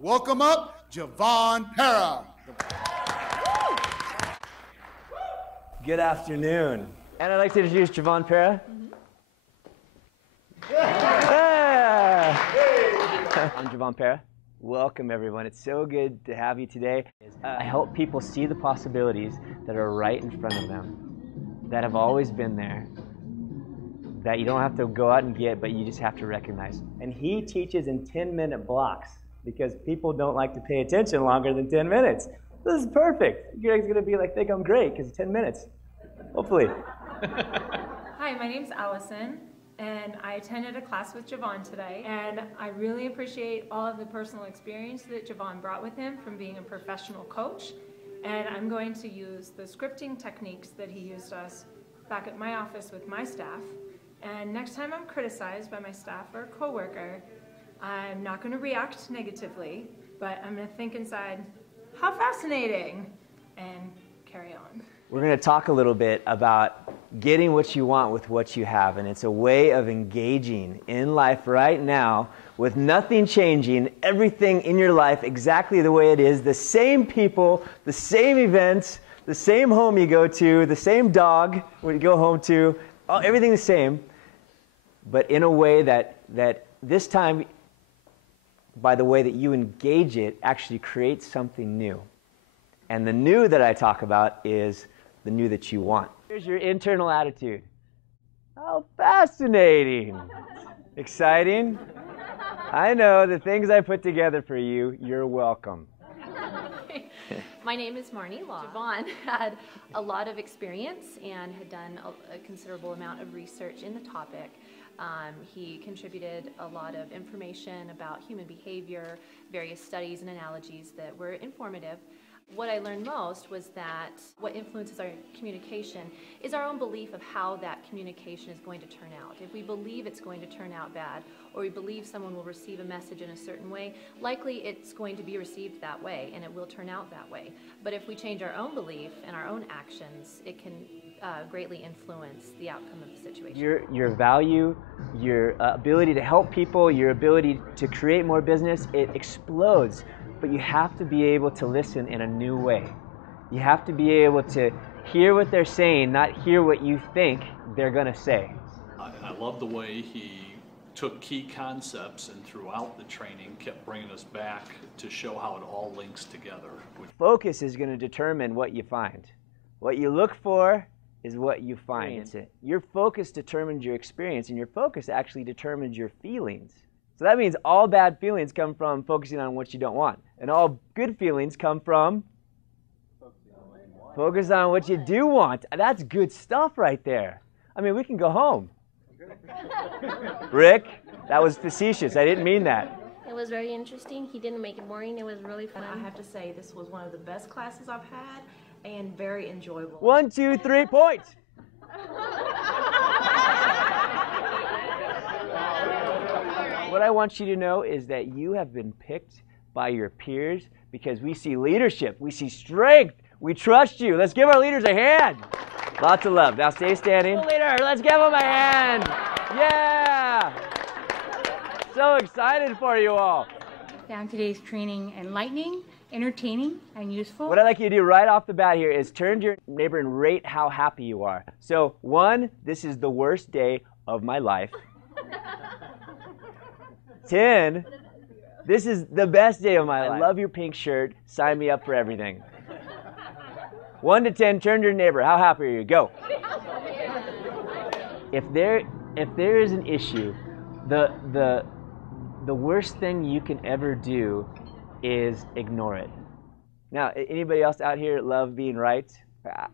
Welcome up, Jevon Perra. Good afternoon. And I'd like to introduce Jevon Perra. Yeah. I'm Jevon Perra. Welcome, everyone. It's so good to have you today. I help people see the possibilities that are right in front of them, that have always been there, that you don't have to go out and get, but you just have to recognize. And he teaches in 10-minute blocks because people don't like to pay attention longer than 10 minutes. This is perfect. You guys are going to be like, think I'm great because 10 minutes. Hopefully. Hi, my name's Allison, and I attended a class with Jevon today, and I really appreciate all of the personal experience that Jevon brought with him from being a professional coach, and I'm going to use the scripting techniques that he used us back at my office with my staff, and next time I'm criticized by my staff or a coworker, I'm not going to react negatively, but I'm going to think inside, how fascinating, and carry on. We're going to talk a little bit about getting what you want with what you have, and it's a way of engaging in life right now with nothing changing, everything in your life exactly the way it is, the same people, the same events, the same home you go to, the same dog when you go home to, everything the same, but in a way that this time, by the way that you engage it, actually creates something new. And the new that I talk about is the new that you want. Here's your internal attitude. How fascinating. Exciting? I know the things I put together for you, you're welcome. My name is Marnie Law. Jevon had a lot of experience and had done a considerable amount of research in the topic. He contributed a lot of information about human behavior, various studies and analogies that were informative. What I learned most was that what influences our communication is our own belief of how that communication is going to turn out. If we believe it's going to turn out bad, or we believe someone will receive a message in a certain way, likely it's going to be received that way, and it will turn out that way. But if we change our own belief and our own actions, it can greatly influence the outcome of the situation. Your value, your ability to help people, your ability to create more business, it explodes. But you have to be able to listen in a new way. You have to be able to hear what they're saying, not hear what you think they're going to say. I love the way he took key concepts and throughout the training kept bringing us back to show how it all links together. Focus is going to determine what you find. What you look for is what you find. Your focus determines your experience, and your focus actually determines your feelings. So that means all bad feelings come from focusing on what you don't want. And all good feelings come from focus on what you do want. That's good stuff right there. I mean, we can go home. Rick, that was facetious. I didn't mean that. It was very interesting. He didn't make it boring. It was really fun. I have to say this was one of the best classes I've had and very enjoyable. 1, 2, 3 points. What I want you to know is that you have been picked by your peers because we see leadership, we see strength, we trust you. Let's give our leaders a hand. Lots of love. Now stay standing. Leader, let's give them a hand. Yeah. So excited for you all. Found today's training enlightening, entertaining, and useful. What I'd like you to do right off the bat here is turn to your neighbor and rate how happy you are. So 1, this is the worst day of my life. 10, this is the best day of my life. I love your pink shirt. Sign me up for everything. 1 to 10, turn to your neighbor. How happy are you? Go. If there is an issue, the worst thing you can ever do is ignore it. Now, anybody else out here love being right?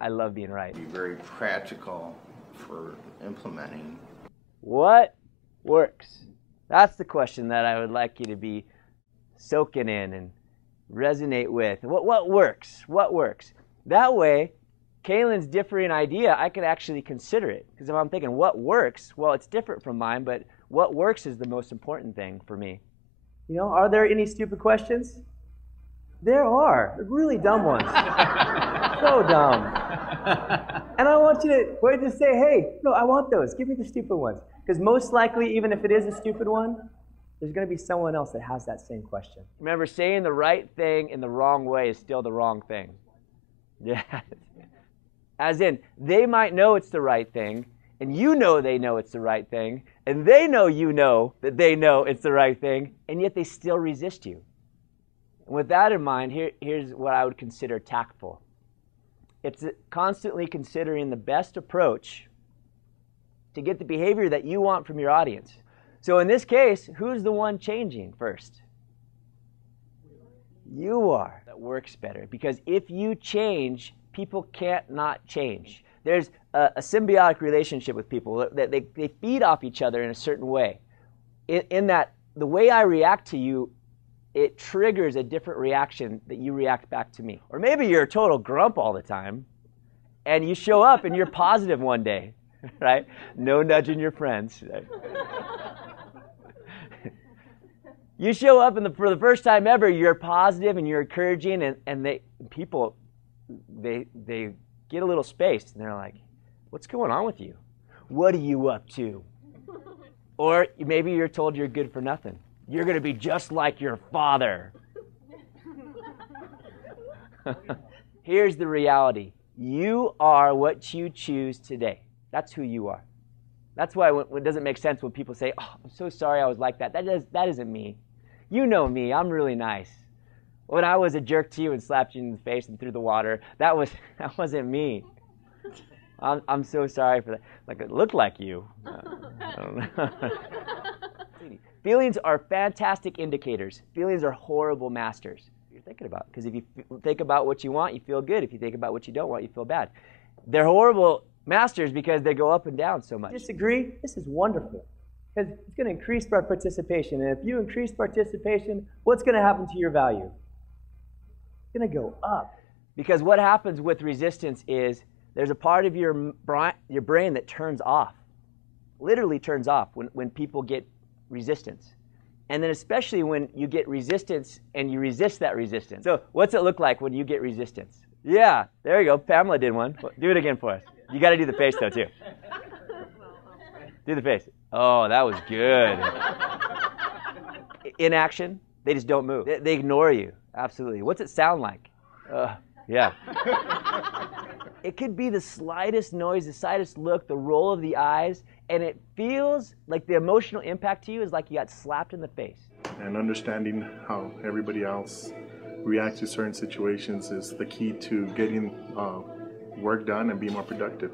I love being right. Be very practical for implementing. What works? That's the question that I would like you to be soaking in and resonate with. What works? What works? That way, Kaylin's differing idea, I could actually consider it. Because if I'm thinking, what works? Well, it's different from mine, but what works is the most important thing for me. You know, are there any stupid questions? There are. They're really dumb ones. So dumb. And I want you to say, hey, no, I want those. Give me the stupid ones. Because most likely, even if it is a stupid one, there's going to be someone else that has that same question. Remember, saying the right thing in the wrong way is still the wrong thing. Yeah. As in, they might know it's the right thing, and you know they know it's the right thing, and they know you know that they know it's the right thing, and yet they still resist you. And with that in mind, here's what I would consider tactful. It's constantly considering the best approach to get the behavior that you want from your audience. So in this case, who's the one changing first? You are. That works better, because if you change, people can't not change. There's a symbiotic relationship with people. That they feed off each other in a certain way. In that, the way I react to you, it triggers a different reaction that you react back to me. Or maybe you're a total grump all the time, and you show up and you're positive one day, right? No nudging your friends. Right? You show up, and for the first time ever, you're positive and you're encouraging, and people get a little spaced, and they're like, what's going on with you? What are you up to? Or maybe you're told you're good for nothing. You're going to be just like your father. Here's the reality. You are what you choose today. That's who you are. That's why it doesn't make sense when people say, oh, I'm so sorry I was like that. That isn't me. You know me. I'm really nice. When I was a jerk to you and slapped you in the face and threw the water, that wasn't me. I'm so sorry for that. Like, it looked like you. I don't know. Feelings are fantastic indicators. Feelings are horrible masters. You're thinking about, because if you think about what you want, you feel good. If you think about what you don't want, you feel bad. They're horrible masters because they go up and down so much. Disagree? This is wonderful, because it's going to increase our participation. And if you increase participation, what's going to happen to your value? It's going to go up. Because what happens with resistance is there's a part of your brain that turns off, literally turns off when people get resistance. And then especially when you get resistance and you resist that resistance. So what's it look like when you get resistance? Yeah, there you go. Pamela did one. Do it again for us. You got to do the face, though, too. Do the face. Oh, that was good. Inaction, they just don't move. They ignore you. Absolutely. What's it sound like? Yeah. It could be the slightest noise, the slightest look, the roll of the eyes, and it feels like the emotional impact to you is like you got slapped in the face. And understanding how everybody else reacts to certain situations is the key to getting work done and being more productive.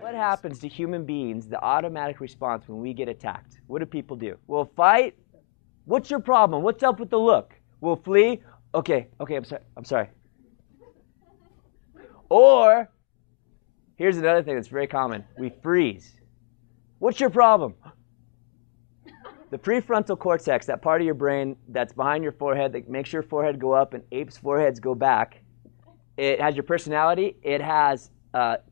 What happens to human beings, the automatic response when we get attacked? What do people do? We'll fight. What's your problem? What's up with the look? We'll flee. Okay, I'm sorry. Or, here's another thing that's very common. We freeze. What's your problem? The prefrontal cortex, that part of your brain that's behind your forehead that makes your forehead go up and apes' foreheads go back, it has your personality. It has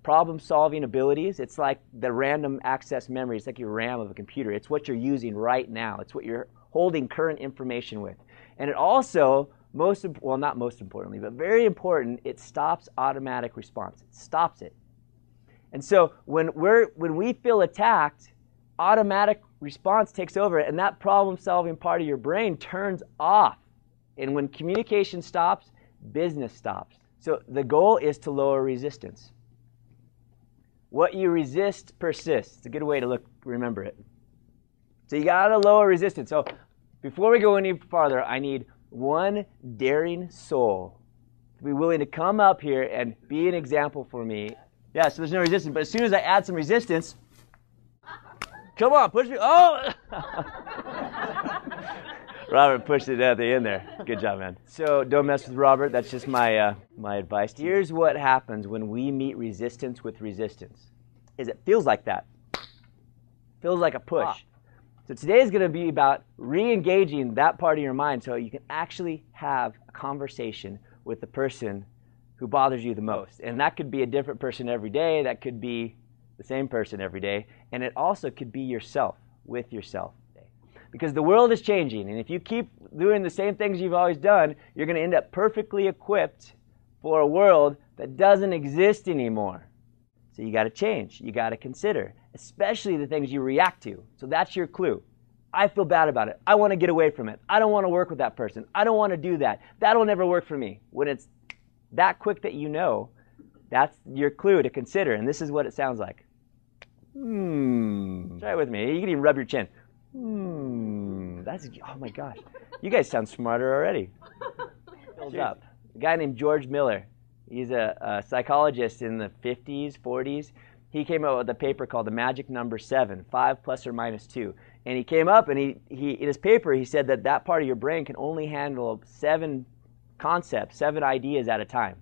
problem-solving abilities. It's like the random access memory. It's like your RAM of a computer. It's what you're using right now. It's what you're holding current information with. And it also, not most importantly, but very important, it stops automatic response. It stops it. And so when we feel attacked, automatic response takes over, and that problem-solving part of your brain turns off. And when communication stops, business stops. So the goal is to lower resistance. What you resist persists. It's a good way to remember it. So you got to lower resistance. So before we go any farther, I need one daring soul to be willing to come up here and be an example for me. Yeah, so there's no resistance, but as soon as I add some resistance, come on, push me. Oh! Robert pushed it at the end there. Good job, man. So don't mess with Robert. That's just my advice. Here's what happens when we meet resistance with resistance. Is it feels like that. Feels like a push. So today is going to be about re-engaging that part of your mind so you can actually have a conversation with the person who bothers you the most. And that could be a different person every day. That could be the same person every day. And it also could be yourself, with yourself. Because the world is changing, and if you keep doing the same things you've always done, you're going to end up perfectly equipped for a world that doesn't exist anymore. So you got to change. You got to consider, especially the things you react to. So that's your clue. I feel bad about it. I want to get away from it. I don't want to work with that person. I don't want to do that. That'll never work for me. When it's that quick that you know, that's your clue to consider. And this is what it sounds like. Try it with me. You can even rub your chin. That's, oh my gosh. You guys sound smarter already. Build up. A guy named George Miller. He's a psychologist in the 50s, 40s. He came up with a paper called The Magic Number 7, 5 plus or minus 2. And he came up and he in his paper, he said that that part of your brain can only handle 7 concepts, 7 ideas at a time.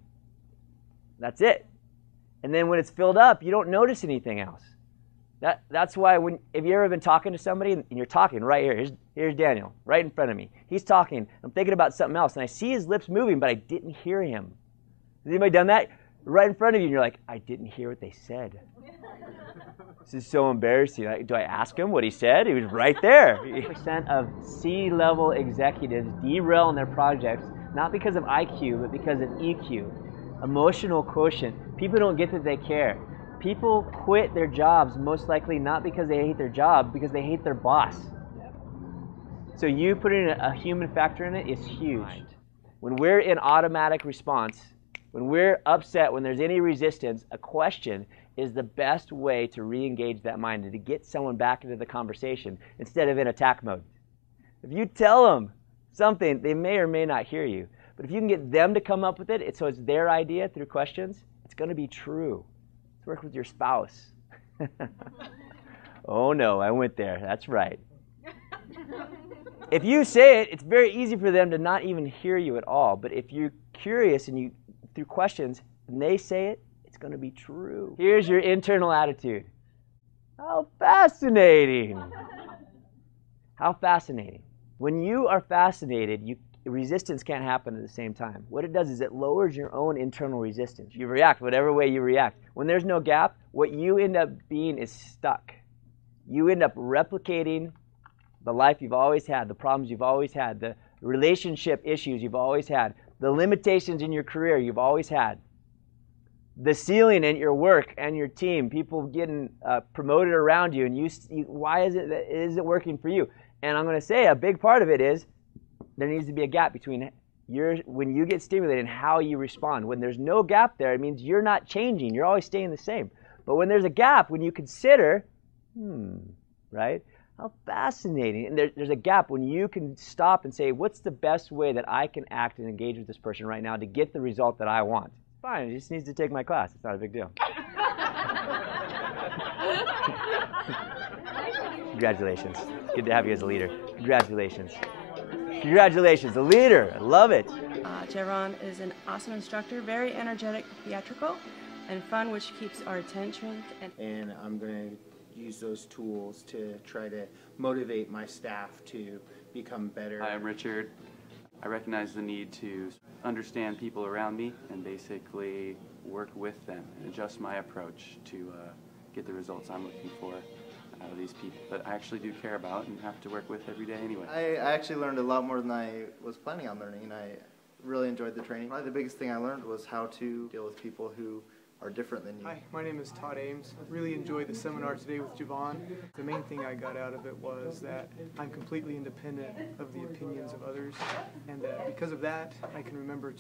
That's it. And then when it's filled up, you don't notice anything else. That's why if you ever been talking to somebody and you're talking right here, here's Daniel, right in front of me. He's talking. I'm thinking about something else, and I see his lips moving, but I didn't hear him. Has anybody done that? Right in front of you, and you're like, I didn't hear what they said. This is so embarrassing. Do I ask him what he said? He was right there. 80% of C-level executives derail in their projects, not because of IQ, but because of EQ, emotional quotient. People don't get that they care. People quit their jobs most likely not because they hate their job, because they hate their boss. So you putting a human factor in it is huge. When we're in automatic response, when we're upset, when there's any resistance, a question is the best way to re-engage that mind and to get someone back into the conversation instead of in attack mode. If you tell them something, they may or may not hear you. But if you can get them to come up with it, so it's their idea through questions, it's going to be true. Let's work with your spouse. Oh no, I went there. That's right. If you say it, it's very easy for them to not even hear you at all. But if you're curious and you, through questions, and they say it, it's going to be true. Here's your internal attitude. How fascinating. How fascinating. When you are fascinated, resistance can't happen at the same time. What it does is it lowers your own internal resistance. You react whatever way you react. When there's no gap, what you end up being is stuck. You end up replicating the life you've always had, the problems you've always had, the relationship issues you've always had, the limitations in your career you've always had, the ceiling in your work and your team, people getting promoted around you, and why is it that it isn't working for you? And I'm going to say a big part of it is there needs to be a gap between when you get stimulated and how you respond. When there's no gap there, it means you're not changing. You're always staying the same. But when there's a gap, when you consider, right? How fascinating. And there's a gap when you can stop and say, what's the best way that I can act and engage with this person right now to get the result that I want? Fine, he just needs to take my class. It's not a big deal. Congratulations. It's good to have you as a leader. Congratulations. Congratulations, a leader. I love it. Jevon is an awesome instructor, very energetic, theatrical, and fun, which keeps our attention. And I'm going to use those tools to try to motivate my staff to become better. Hi, I'm Richard. I recognize the need to understand people around me and basically work with them and adjust my approach to get the results I'm looking for out of these people that I actually do care about and have to work with every day anyway. I actually learned a lot more than I was planning on learning, and I really enjoyed the training. Probably the biggest thing I learned was how to deal with people who are different than you. Hi, my name is Todd Ames. I really enjoyed the seminar today with Jevon. The main thing I got out of it was that I'm completely independent of the opinions of others, and that because of that, I can remember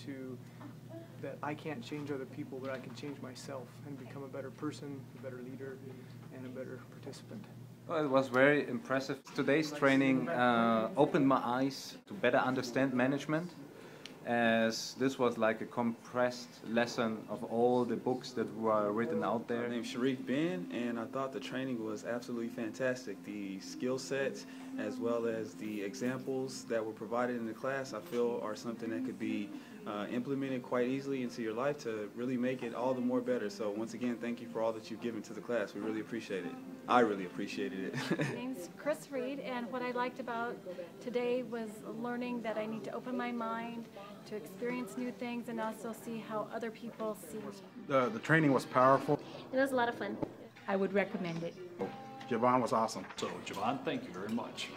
that I can't change other people, but I can change myself and become a better person, a better leader, and a better participant. Well, it was very impressive. Today's training opened my eyes to better understand management, as this was like a compressed lesson of all the books that were written out there. My name is Sharif Ben, and I thought the training was absolutely fantastic. The skill sets as well as the examples that were provided in the class I feel are something that could be implemented quite easily into your life to really make it all the more better. So once again, thank you for all that you've given to the class. We really appreciate it. I really appreciated it. My name's Chris Reed, and what I liked about today was learning that I need to open my mind to experience new things and also see how other people see. The training was powerful. It was a lot of fun. I would recommend it. Jevon was awesome. So, Jevon, thank you very much.